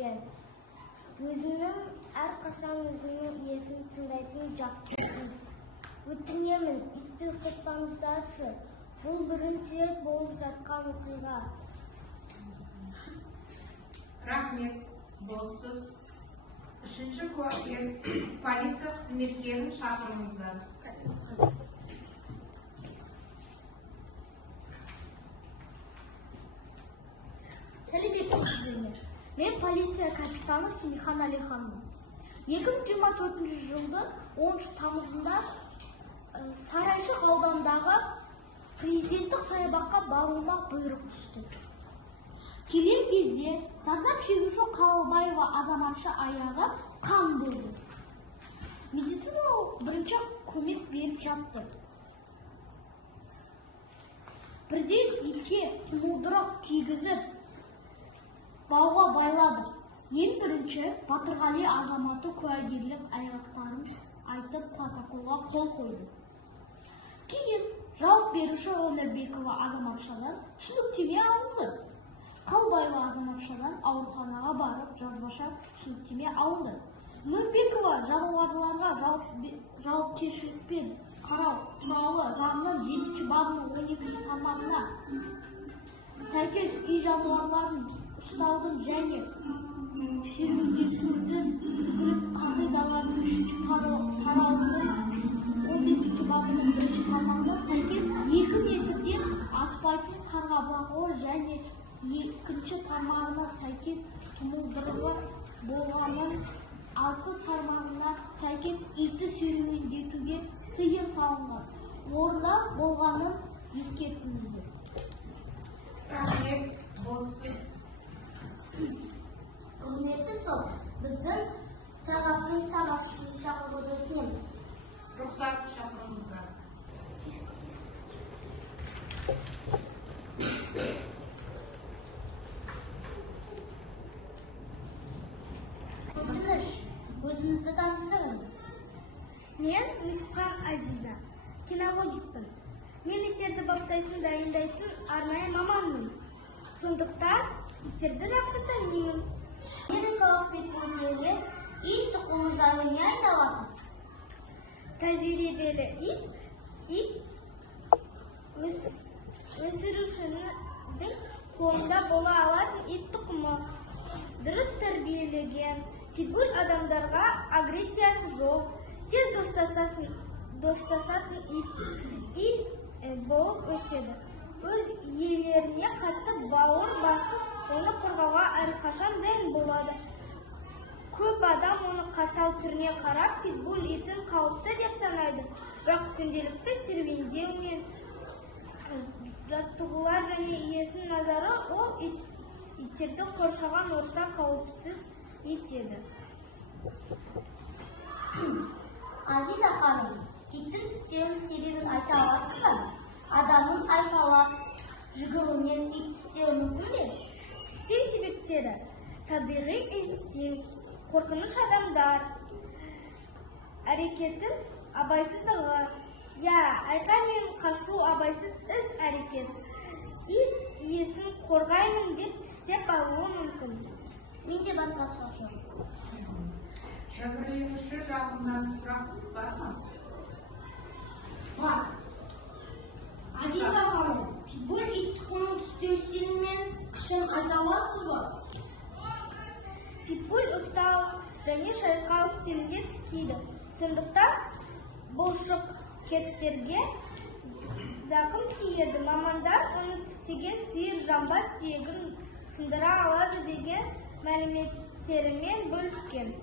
берген. Өзінің әрқашан өзінің иесін тыңдайтын жақсы ит. Өтінемін, итті ұйықтатпаңыздаршы. Бұл бірінші рет болып жатқан оқиға. Рахмет, боссыз. Үшінші куәгер полиция қызметкерін шақырыңыздар. Сәлеметсіздер. Мен полиция капитаны Семихан Алиханмын. 2024 жылдың 10 тамызында Сарайшық ауданындағы президенттік саябаққа баруыма бұйрық түсті. Келген кезде зардап шегуші Қалыбаева азаматша аяғы қан болды. Медициналық бірінші көмек беріп жатты. Бірден итке тұмылдырық кигізіп бауға байлады. Ең бірінші Батырғали азаматы куәгерлік айғақтарын айтып протоколға қол қойды. Кейін жауап беруші Омарбекова азаматшадан түсініктеме алынды. Қалыбаева азаматшадан ауруханаға барып жазбаша түсініктеме алынды. Омарбекова жануарларға жауапкершілікпен қарау туралы заңның 7 бабының 12 тармағына сәйкес үй жануарларын ұстаудың және серуендетудің үлгілік қағидаларының 3 тарауының 15 бабының 1 тармағына сәйкес 2 метрден аспайтын қарға бағуы және 2 тармағына сәйкес тұмылдырылып болғанын 6 тармағына сәйкес итті серуендетуге тыйым салынған орында болғанын ескертіңіздер. Рахмет, боссыз. Құрметті сот, біздің тараптың сағатшыны шақыруды өтінеміз. Рұқсат, шақырыңыздар. Өтініш, өзіңізді таныстырыңыз. Мен Нүсіпхан Азиза, кинологикпін. Мен иттерді баптайтын, дайындайтын арнайы маманмын. Сондықтан иттерді жақсы танимын. Америкалық бетбұртелер ит тұқымы жайлы не айта аласыз? Тәжірибелі ит өсірушінің қолында бола алатын ит тұқымы. Дұрыс тәрбиелеген питбуль адамдарға агрессиясы жоқ, тез достасатын ит болып өседі. Өз иелеріне қатты бауыр басып, оны қорғауға әрқашан дайын болады. Көп адам оны қатал түріне қарап, питбуль итін қауіпті деп санайды. Бірақ күнделікті серуендеу мен жаттығулар және иесінің назары ол иттерді қоршаған орта қауіпсіз етеді. Азиза ханым, иттің тістеуінің себебін айта аласыз ба? Адамның айқайлап жүгіруінен ит тістеуі мүмкін бе? Тістеу себептері: табиғи инстинкт, қорқыныш адамдар әрекетін абайсыздығы, айқай мен қашу абайсыз іс әрекет. Ит иесін қорғаймын деп тістеп алуы мүмкін. Менде басқа сұрақ жоқ. Жәбірленуші жағынан сұрақ бар ма? Бар. Азиза ханым, питбуль ит тұқымының тістеу стилі мен күшін айта аласыз ба? Питбуль ұстау және шайқау стилінде тістейді. Сондықтан бұлшық еттерге зақым тиеді. Мамандар оны тістеген сиыр жамбас сүйегін сындыра алады деген мәліметтерімен бөліскен.